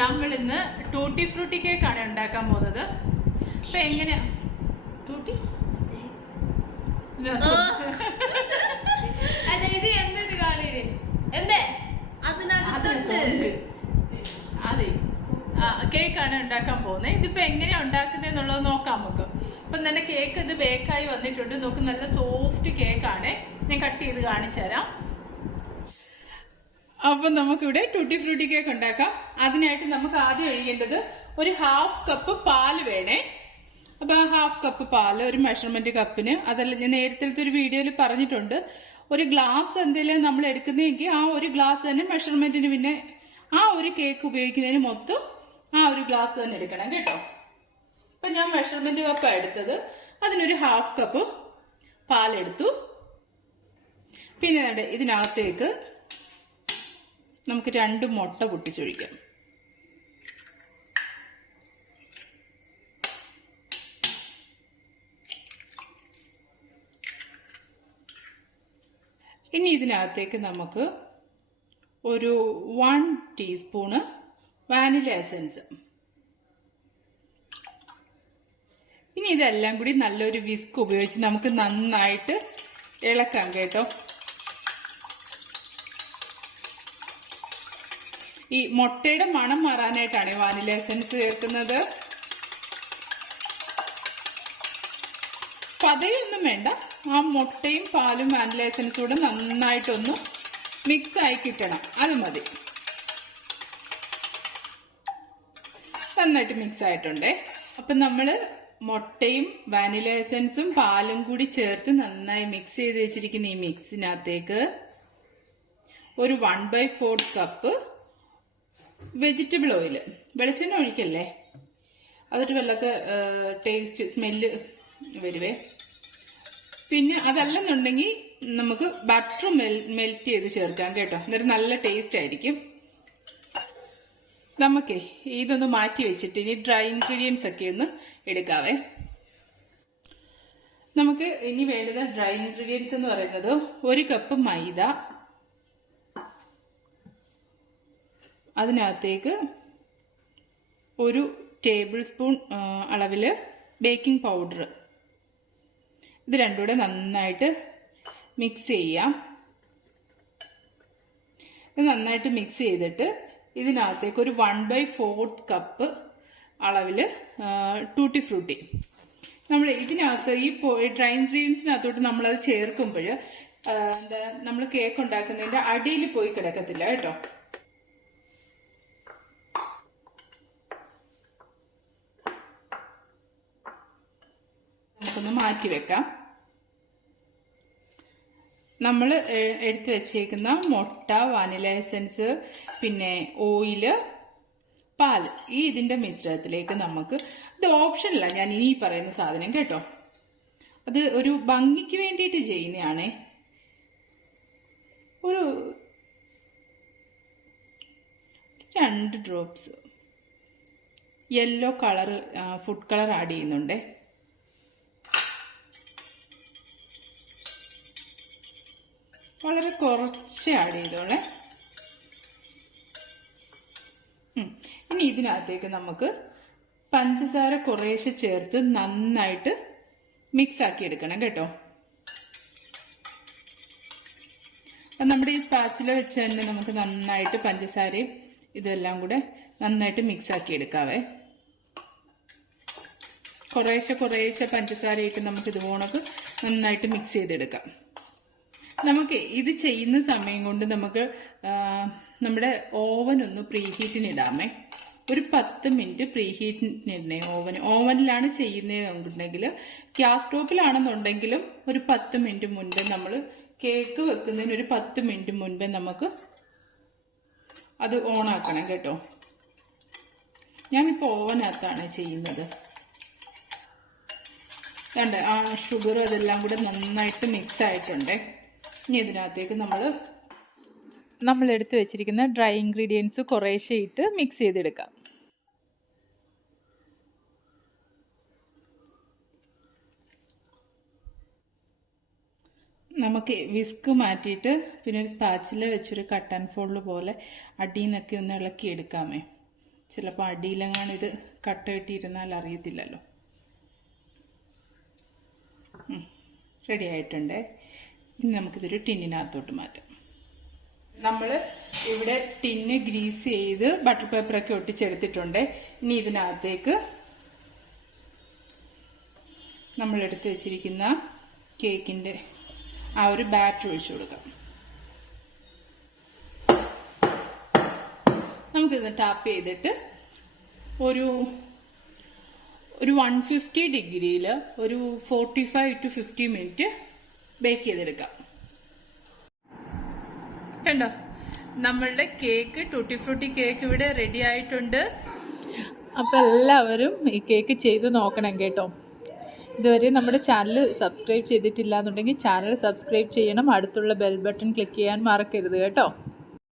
നമ്മൾ ഇന്ന് tutti Frooti കേക്കാണ് ഉണ്ടാക്കാൻ പോകുന്നത്. അപ്പൊ എങ്ങനെയാ ടൂട്ടി അതെ കേക്കാണ് ഉണ്ടാക്കാൻ പോകുന്നത്. ഇതിപ്പോ എങ്ങനെയാ ഉണ്ടാക്കുന്നത് എന്നുള്ളത് നോക്കാം നമുക്ക്. അപ്പൊ തന്നെ കേക്ക് ഇത് ബേക്കായി വന്നിട്ടുണ്ട്. നോക്ക്, നല്ല സോഫ്റ്റ് കേക്കാണ്. ഞാൻ കട്ട് ചെയ്ത് കാണിച്ചു തരാം. അപ്പം നമുക്കിവിടെ ടൂട്ടി ഫ്രൂട്ടി കേക്ക് ഉണ്ടാക്കാം. അതിനായിട്ട് നമുക്ക് ആദ്യം ഒഴിക്കേണ്ടത് ഒരു 1/2 കപ്പ് പാല് വേണേ. അപ്പൊ ആ 1/2 കപ്പ് പാല് ഒരു മെഷർമെന്റ് കപ്പിന്, അതല്ല ഞാൻ നേരത്തെ ഒരു വീഡിയോയിൽ പറഞ്ഞിട്ടുണ്ട്. ഒരു ഗ്ലാസ് എന്തെങ്കിലും നമ്മൾ എടുക്കുന്നതെങ്കിൽ ആ ഒരു ഗ്ലാസ് തന്നെ മെഷർമെന്റിന്, പിന്നെ ആ ഒരു കേക്ക് ഉപയോഗിക്കുന്നതിന് മൊത്തം ആ ഒരു ഗ്ലാസ് തന്നെ എടുക്കണം കേട്ടോ. അപ്പൊ ഞാൻ മെഷർമെന്റ് കപ്പാണ് എടുത്തത്. അതിനൊരു 1/2 കപ്പ് പാലെടുത്തു. പിന്നെ ഇതിനകത്തേക്ക് നമുക്ക് 2 മുട്ട പൊട്ടിച്ചൊഴിക്കാം. ഇനി ഇതിനകത്തേക്ക് നമുക്ക് ഒരു 1 ടീസ്പൂണ് വാനില എസൻസ്. ഇനി ഇതെല്ലാം കൂടി നല്ലൊരു വിസ്ക് ഉപയോഗിച്ച് നമുക്ക് നന്നായിട്ട് ഇളക്കാം കേട്ടോ. ഈ മുട്ടയുടെ മണം മാറാനായിട്ടാണ് വാനില എസൻസ് ചേർക്കുന്നത്. പതയൊന്നും വേണ്ട. ആ മുട്ടയും പാലും വാനില എസൻസും കൂടെ നന്നായിട്ടൊന്ന് മിക്സ് ആയി കിട്ടണം. അത് മതി. നന്നായിട്ട് മിക്സ് ആയിട്ടുണ്ടേ. അപ്പൊ നമ്മള് മുട്ടയും വാനില എസൻസും പാലും കൂടി ചേർത്ത് നന്നായി മിക്സ് ചെയ്ത് വെച്ചിരിക്കുന്ന ഈ മിക്സിനകത്തേക്ക് ഒരു 1/4 കപ്പ് വെജിറ്റബിൾ ഓയിൽ, വെളിച്ചെണ്ണ ഒഴിക്കല്ലേ, അതൊരു വല്ലാത്ത ടേസ്റ്റ് സ്മെല്ല് വരുവേ. പിന്നെ അതല്ലെന്നുണ്ടെങ്കിൽ നമുക്ക് ബട്ടർ മെൽറ്റ് ചെയ്ത് ചേർക്കാം കേട്ടോ. അന്നേരം നല്ല ടേസ്റ്റ് ആയിരിക്കും. നമുക്കേ ഇതൊന്ന് മാറ്റി വെച്ചിട്ട് ഇനി ഡ്രൈ ഇൻഗ്രീഡിയൻസ് ഒക്കെ ഒന്ന് എടുക്കാവേ. നമുക്ക് ഇനി വേണ്ടത് ഡ്രൈ ഇൻഗ്രീഡിയൻസ് എന്ന് പറയുന്നത് 1 കപ്പ് മൈദ, അതിനകത്തേക്ക് 1 ടേബിൾ സ്പൂൺ അളവില് ബേക്കിംഗ് പൗഡർ. ഇത് രണ്ടും കൂടെ നന്നായിട്ട് മിക്സ് ചെയ്യാം. ഇത് നന്നായിട്ട് മിക്സ് ചെയ്തിട്ട് ഇതിനകത്തേക്ക് ഒരു 1/4 കപ്പ് അളവിൽ ടൂട്ടി ഫ്രൂട്ടി. നമ്മൾ ഇതിനകത്ത് ഈ ഡ്രൈ ഇൻഗ്രീഡിയൻസിനകത്തോട്ട് നമ്മളത് ചേർക്കുമ്പോൾ എന്താ, നമ്മൾ കേക്ക് ഉണ്ടാക്കുന്നതിന്റെ അടിയിൽ പോയി കിടക്കത്തില്ല കേട്ടോ. നമുക്കൊന്ന് മാറ്റി വെക്കാം. നമ്മൾ എടുത്തു വെച്ചേക്കുന്ന മുട്ട, വാനില എസൻസ്, പിന്നെ ഓയില്, പാല്, ഇതിന്റെ മിശ്രിതത്തിലേക്ക് നമുക്ക്, ഇത് ഓപ്ഷനല്ല ഞാൻ ഈ പറയുന്ന സാധനം കേട്ടോ, അത് ഒരു ഭംഗിക്ക് വേണ്ടിയിട്ട് ചെയ്യുന്നതാണേ. ഒരു 2 drops yellow colour food colour add ചെയ്യുന്നുണ്ടേ. വളരെ കുറച്ച് ആഡ് ചെയ്തോളെ. ഇനി ഇതിനകത്തേക്ക് നമുക്ക് പഞ്ചസാര കുറേശ്ശെ ചേർത്ത് നന്നായിട്ട് മിക്സ് ആക്കി എടുക്കണം കേട്ടോ. നമ്മുടെ ഈ സ്പാച്ചില വെച്ച് തന്നെ നമുക്ക് നന്നായിട്ട് പഞ്ചസാരയും ഇതെല്ലാം കൂടെ നന്നായിട്ട് മിക്സ് ആക്കി എടുക്കാവേ. കുറേശ്ശെ പഞ്ചസാരയൊക്കെ നമുക്ക് ഇതുപോണക്ക് നന്നായിട്ട് മിക്സ് ചെയ്തെടുക്കാം. നമുക്ക് ഇത് ചെയ്യുന്ന സമയം കൊണ്ട് നമുക്ക് നമ്മുടെ ഓവൻ ഒന്ന് പ്രീഹീറ്റിന് ഇടാമേ. ഒരു 10 മിനിറ്റ് പ്രീഹീറ്റിനിടണേ. ഓവനിലാണ് ചെയ്യുന്നതെന്നുണ്ടെങ്കിൽ, ഗ്യാസ് സ്റ്റോപ്പിലാണെന്നുണ്ടെങ്കിലും ഒരു 10 മിനിറ്റ് മുൻപേ, നമ്മൾ കേക്ക് വെക്കുന്നതിന് ഒരു 10 മിനിറ്റ് മുൻപേ നമുക്ക് അത് ഓണാക്കണം കേട്ടോ. ഞാനിപ്പോൾ ഓവനകത്താണ് ചെയ്യുന്നത്. കണ്ട ആ ഷുഗറും അതെല്ലാം കൂടെ നന്നായിട്ട് മിക്സ് ആയിട്ടുണ്ട്. ഇനി ഇതിനകത്തേക്ക് നമ്മൾ എടുത്തു വെച്ചിരിക്കുന്ന ഡ്രൈ ഇൻഗ്രീഡിയൻസ് കുറേശ്ശെ ഇട്ട് മിക്സ് ചെയ്തെടുക്കാം. നമുക്ക് വിസ്ക് മാറ്റിയിട്ട് പിന്നെ ഒരു സ്പാച്ചിൽ വെച്ചൊരു കട്ട് ആൻഡ് ഫോൾഡ് പോലെ അടിയിൽ നിന്നൊക്കെ ഒന്ന് ഇളക്കി എടുക്കാമേ. ചിലപ്പോൾ അടിയിലെങ്ങാനും ഇത് കട്ട കെട്ടിയിരുന്നാൽ അറിയത്തില്ലല്ലോ. റെഡി ആയിട്ടുണ്ടേ. ഇനി നമുക്കിതൊരു ടിന്നിനകത്തോട്ട് മാറ്റാം. നമ്മൾ ഇവിടെ ടിന്ന് ഗ്രീസ് ചെയ്ത് ബട്ടർ പേപ്പറൊക്കെ ഒട്ടിച്ചെടുത്തിട്ടുണ്ട്. ഇനി ഇതിനകത്തേക്ക് നമ്മളെടുത്ത് വെച്ചിരിക്കുന്ന കേക്കിൻ്റെ ആ ഒരു ബാറ്റർ ഒഴിച്ചു കൊടുക്കാം. നമുക്കിത് ടാപ്പ് ചെയ്തിട്ട് ഒരു 150 ഡിഗ്രിയിൽ ഒരു 45 to 50 മിനിറ്റ് ബേക്ക് ചെയ്തെടുക്കാം. കണ്ടോ, നമ്മളുടെ കേക്ക് ടൂട്ടി ഫ്രൂട്ടി കേക്ക് ഇവിടെ റെഡി ആയിട്ടുണ്ട്. അപ്പോൾ എല്ലാവരും ഈ കേക്ക് ചെയ്ത് നോക്കണം കേട്ടോ. ഇതുവരെ നമ്മുടെ ചാനൽ സബ്സ്ക്രൈബ് ചെയ്തിട്ടില്ല എന്നുണ്ടെങ്കിൽ ചാനൽ സബ്സ്ക്രൈബ് ചെയ്യണം. അടുത്തുള്ള ബെൽ ബട്ടൺ ക്ലിക്ക് ചെയ്യാൻ മറക്കരുത് കേട്ടോ.